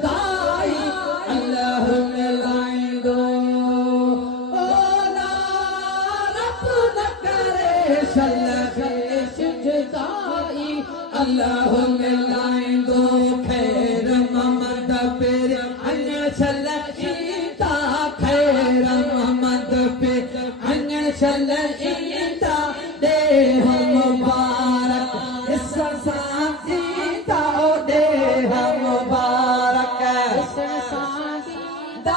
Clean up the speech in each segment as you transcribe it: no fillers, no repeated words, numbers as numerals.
जुदाई अल्लाह मिलाए दो ना रब न करे शल्लश जुदाई अल्लाह मिलाए दो खैर मोहम्मद पे अन शल्लईता खैर मोहम्मद पे अन शल्लईता दे हम मुबारक इस सांसीता दे हम मुबारक इस सांसीता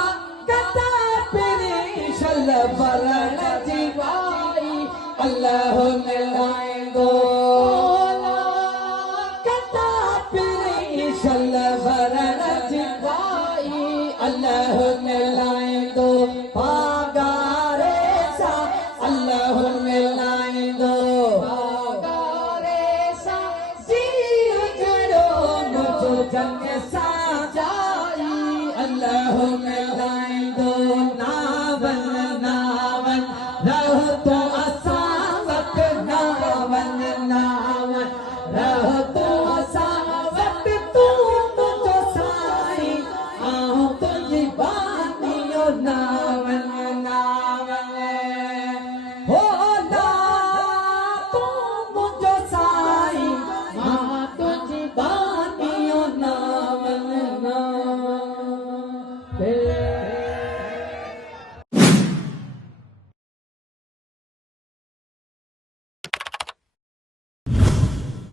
कता पेरे शल बरन जीवाई अल्लाह मिलाए दो कता पेरे शल बरन जीवाई अल्लाह मिलाए दो पागारे सा अल्लाह मिलाए दो पागारे सा जी जड़ो मुझो जंग सा जाई अल्लाह मिलाए